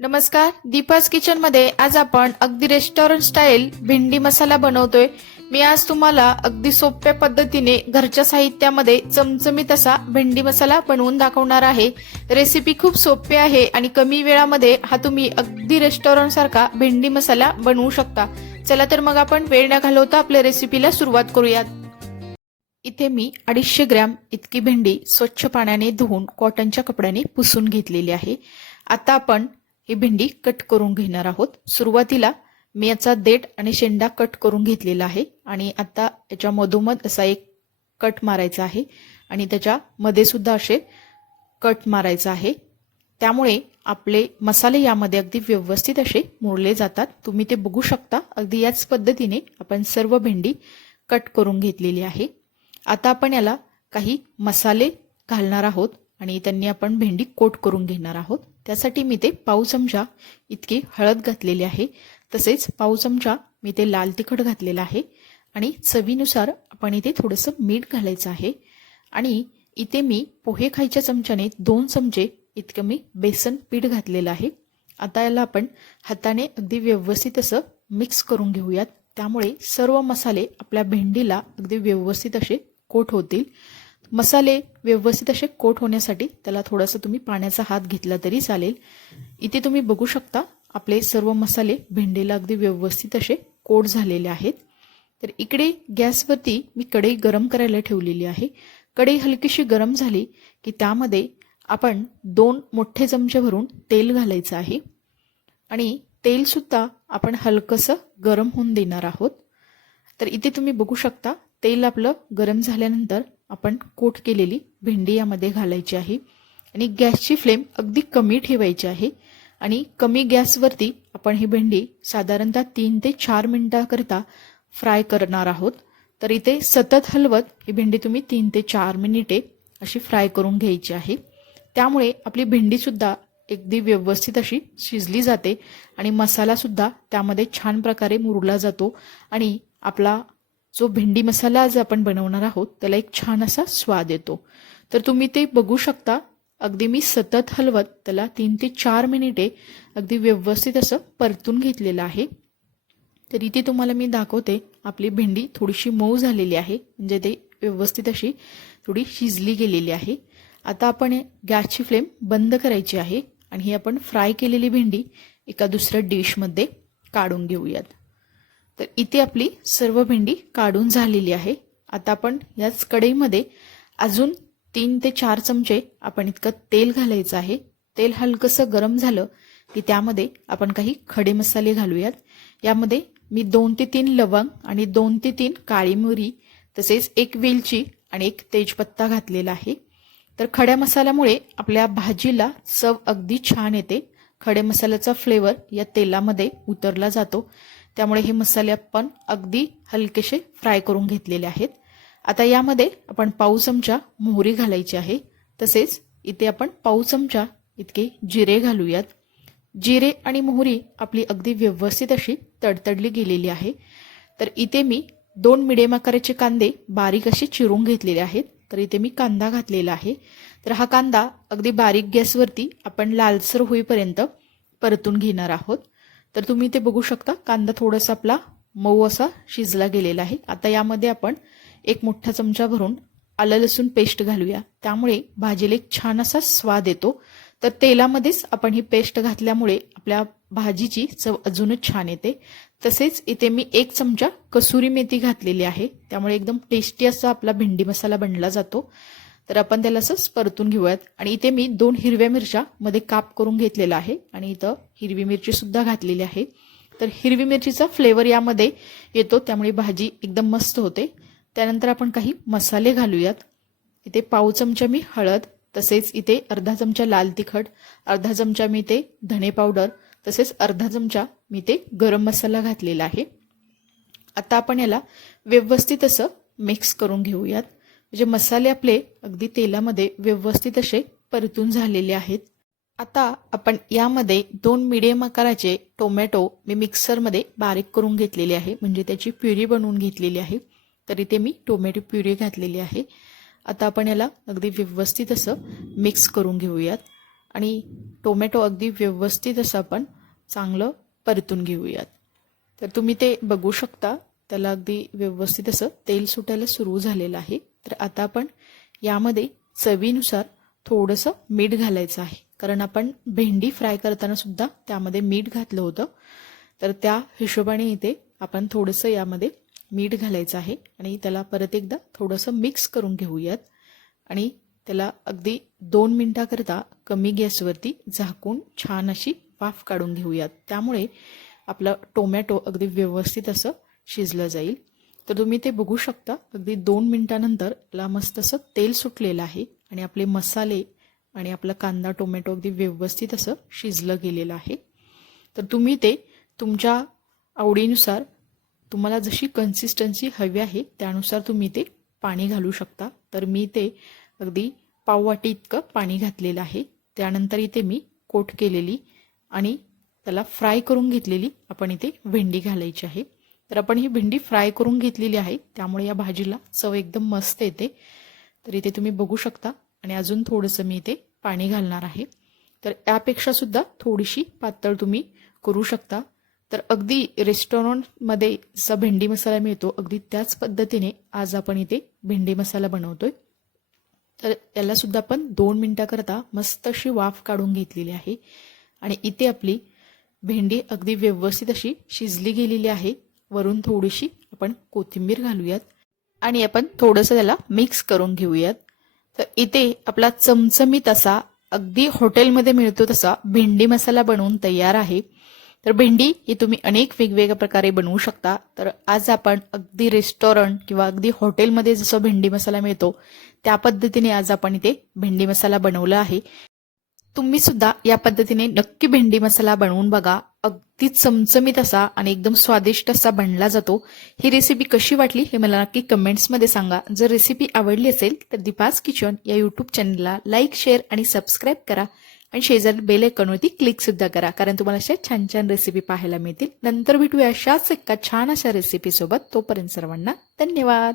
नमस्कार दीपास किचनमध्ये आज आपण अगदी रेस्टॉरंट स्टाईल भेंडी मसाला बनवतोय. मी आज तुम्हाला अगदी सोप्या पद्धतीने घरच्या साहित्यामध्ये चमचमीत असा भेंडी मसाला बनवून दाखवणार आहे. रेसिपी खूप सोपी आहे आणि कमी वेळामध्ये हा तुम्ही अगदी रेस्टॉरंट सारखा भेंडी मसाला बनवू शकता. चला तर मग आपण वेळ न घालवता आपल्या रेसिपीला सुरुवात करूयात. इथे मी अडीचशे ग्रॅम इतकी भेंडी स्वच्छ पाण्याने धुवून कॉटनच्या कपड्याने पुसून घेतलेली आहे. आता आपण ही भेंडी कट करून घेणार आहोत. सुरुवातीला मी याचा देठ आणि शेंडा कट करून घेतलेला आहे आणि आता याच्या मधोमध असा एक कट मारायचा आहे आणि त्याच्यामध्ये सुद्धा असे कट मारायचा आहे. त्यामुळे आपले मसाले यामध्ये अगदी व्यवस्थित असे मुरले जातात. तुम्ही ते बघू शकता. अगदी याच पद्धतीने आपण सर्व भेंडी कट करून घेतलेली आहे. आता आपण याला काही मसाले घालणार आहोत आणि त्यांनी आपण भेंडी कोट करून घेणार आहोत. त्यासाठी मी ते पाव चमचा इतकी हळद घातलेली आहे. तसेच पाव चमचा मी ते लाल तिखट घातलेलं आहे. आणि चवीनुसार आपण इथे थोडंसं मीठ घालायचं आहे. आणि इथे मी पोहे खायच्या चमच्याने दोन चमचे इतकं मी बेसन पीठ घातलेलं आहे. आता याला आपण हाताने अगदी व्यवस्थित असं मिक्स करून घेऊयात. त्यामुळे सर्व मसाले आपल्या भेंडीला अगदी व्यवस्थित असे कोट होतील. मसाले व्यवस्थित असे कोट होण्यासाठी त्याला थोडासा तुम्ही पाण्याचा हात घेतला तरी चालेल. इथे तुम्ही बघू शकता आपले सर्व मसाले भेंडीला अगदी व्यवस्थित असे कोट झालेले आहेत. तर इकडे गॅसवरती मी कढई गरम करायला ठेवलेली आहे. कढई हलकीशी गरम झाली की त्यामध्ये आपण दोन मोठे चमचे भरून तेल घालायचं आहे. आणि तेलसुद्धा आपण हलकंसं गरम होऊन देणार आहोत. तर इथे तुम्ही बघू शकता तेल आपलं गरम झाल्यानंतर आपण कोट केलेली भेंडी यामध्ये घालायची आहे. आणि गॅसची फ्लेम अगदी कमी ठेवायची आहे. आणि कमी गॅसवरती आपण ही भेंडी साधारणतः तीन ते चार मिनिटाकरता फ्राय करणार आहोत. तर इथे सतत हलवत ही भेंडी तुम्ही तीन ते चार मिनिटे अशी फ्राय करून घ्यायची आहे. त्यामुळे आपली भेंडीसुद्धा अगदी व्यवस्थित अशी शिजली जाते. आणि मसालासुद्धा त्यामध्ये छान प्रकारे मुरला जातो. आणि आपला जो भेंडी मसाला आज आपण बनवणार आहोत त्याला एक छान असा स्वाद येतो. तर तुम्ही ते बघू शकता. अगदी मी सतत हलवत त्याला तीन ते चार मिनिटे अगदी व्यवस्थित असं परतून घेतलेलं आहे. तर इथे तुम्हाला मी दाखवते. आपली भेंडी थोडीशी मऊ झालेली आहे. म्हणजे ते व्यवस्थित अशी थोडी शिजली गेलेली आहे. आता आपण गॅसची फ्लेम बंद करायची आहे. आणि ही आपण फ्राय केलेली भेंडी एका दुसऱ्या डिशमध्ये काढून घेऊयात. तर इथे आपली सर्व भेंडी काढून झालेली आहे. आता आपण याच कढईमध्ये अजून तीन ते चार चमचे आपण इतकं तेल घालायचं आहे. तेल हलकंसं गरम झालं की त्यामध्ये आपण काही खडे मसाले घालूयात. यामध्ये मी दोन ते तीन लवंग आणि दोन ते तीन काळी मिरी तसेच एक वेलची आणि एक तेजपत्ता घातलेला आहे. तर खड्या मसाल्यामुळे आपल्या भाजीला चव अगदी छान येते. खडे मसाल्याचा फ्लेवर या तेलामध्ये उतरला जातो. त्यामुळे हे मसाले आपण अगदी हलकेसे फ्राय करून घेतलेले आहेत. आता यामध्ये आपण पाऊ चमचा मोहरी घालायची आहे. तसेच इथे आपण पाऊ चमचा इतके जिरे घालूयात. जिरे आणि मोहरी आपली अगदी व्यवस्थित अशी तडतडली गेलेली आहे. तर इथे मी दोन मिडियम आकाराचे कांदे बारीक असे चिरून घेतलेले आहेत. तर इथे मी कांदा घातलेला आहे. तर हा कांदा अगदी बारीक गॅसवरती आपण लालसर होईपर्यंत परतून घेणार आहोत. तर तुम्ही ते बघू शकता. कांदा थोडासा आपला मऊ असा शिजला गेलेला आहे. आता यामध्ये आपण एक मोठा चमचा भरून आलं लसूण पेस्ट घालूया. त्यामुळे भाजीला एक छान असा स्वाद येतो. तर तेलामध्येच आपण ही पेस्ट घातल्यामुळे आपल्या भाजीची चव अजूनच छान येते. तसेच इथे मी एक चमचा कसुरी मेथी घातलेली आहे. त्यामुळे एकदम टेस्टी असा आपला भेंडी मसाला बनला जातो. तर आपण त्याला असंच परतून घेऊयात. आणि इथे मी दोन हिरव्या मिरच्या मध्ये काप करून घेतलेला आहे. आणि इथं हिरवी मिरची सुद्धा घातलेली आहे. तर हिरवी मिरचीचा फ्लेवर यामध्ये येतो. त्यामुळे भाजी एकदम मस्त होते. त्यानंतर आपण काही मसाले घालूयात. इथे पाव चमचा मी हळद तसेच इथे अर्धा चमचा लाल तिखट अर्धा चमचा मी ते धणे पावडर तसेच अर्धा चमचा मी ते गरम मसाला घातलेला आहे. आता आपण याला व्यवस्थित असं मिक्स करून घेऊयात. म्हणजे मसाले आपले अगदी तेलामध्ये व्यवस्थित असे परतून झालेले आहेत. आता आपण यामध्ये दोन मिडियम आकाराचे टोमॅटो मी मिक्सरमध्ये बारीक करून घेतलेले आहे. म्हणजे त्याची प्युरी बनवून घेतलेली आहे. तरी ते मी टोमॅटो प्युरी घातलेली आहे. आता आपण याला अगदी व्यवस्थित असं मिक्स करून घेऊयात. आणि टोमॅटो अगदी व्यवस्थित असं आपण चांगलं परतून घेऊयात. तर तुम्ही ते बघू शकता. त्याला अगदी व्यवस्थित असं तेल सुटायला सुरू झालेलं आहे. तर आता आपण यामध्ये चवीनुसार थोडंसं मीठ घालायचं आहे. कारण आपण भेंडी फ्राय करताना सुद्धा त्यामध्ये मीठ घातलं होतं. तर त्या हिशोबाने इथे आपण थोडंसं यामध्ये मीठ घालायचं आहे. आणि त्याला परत एकदा थोडंसं मिक्स करून घेऊयात. आणि त्याला अगदी दोन मिनटाकरता कमी गॅसवरती झाकून छान अशी वाफ काढून घेऊयात. त्यामुळे आपलं टोमॅटो अगदी व्यवस्थित असं शिजलं जाईल. तर तुम्ही ते बघू शकता. अगदी दोन मिनटानंतर याला मस्त असं तेल सुटलेलं आहे आणि आपले मसाले आणि आपला कांदा टोमॅटो अगदी व्यवस्थित असं शिजलं गेलेलं आहे. तर तुम्ही ते तुमच्या आवडीनुसार तुम्हाला जशी कन्सिस्टन्सी हवी आहे त्यानुसार तुम्ही ते पाणी घालू शकता. तर मी ते अगदी पाववाटी इतकं पाणी घातलेलं आहे. त्यानंतर इथे मी कोट केलेली आणि त्याला फ्राय करून घेतलेली आपण इथे भेंडी घालायची आहे. तर आपण ही भेंडी फ्राय करून घेतलेली आहे. त्यामुळे या भाजीला चव एकदम मस्त येते. तर इथे तुम्ही बघू शकता. आणि अजून थोडंसं मी इथे पाणी घालणार आहे. तर यापेक्षा सुद्धा थोडीशी पातळ तुम्ही करू शकता. तर अगदी रेस्टॉरंटमध्ये जसा भेंडी मसाला मिळतो अगदी त्याच पद्धतीने आज आपण इथे भेंडी मसाला बनवतोय. तर त्यालासुद्धा आपण दोन मिनटाकरता मस्त अशी वाफ काढून घेतलेली आहे. आणि इथे आपली भेंडी अगदी व्यवस्थित अशी शिजली गेलेली आहे. वरून थोडीशी आपण कोथिंबीर घालूयात. आणि आपण थोडंसं त्याला मिक्स करून घेऊयात. तर इथे आपला चमचमीत असा अगदी हॉटेलमध्ये मिळतो तसा भेंडी मसाला बनवून तयार आहे. तर भेंडी ही तुम्ही अनेक वेगवेगळ्या प्रकारे बनवू शकता. तर आज आपण अगदी रेस्टॉरंट किंवा अगदी हॉटेलमध्ये जसं भेंडी मसाला मिळतो त्या पद्धतीने आज आपण इथे भेंडी मसाला बनवला आहे. तुम्ही सुद्धा या पद्धतीने नक्की भेंडी मसाला बनवून बघा. अगदी चमचमीत असा आणि एकदम स्वादिष्ट असा बनला जातो. ही रेसिपी कशी वाटली हे मला नक्की कमेंट्समध्ये सांगा. जर रेसिपी आवडली असेल तर दीपास किचन या यूट्यूब चॅनलला लाईक शेअर आणि सबस्क्राईब करा. आणि शेजारी बेल आयकॉनवरती क्लिक सुद्धा करा. कारण तुम्हाला अशा छान छान रेसिपी पाहायला मिळतील. नंतर भेटूया अशाच एका छान अशा रेसिपीसोबत तोपर्यंत सर्वांना धन्यवाद.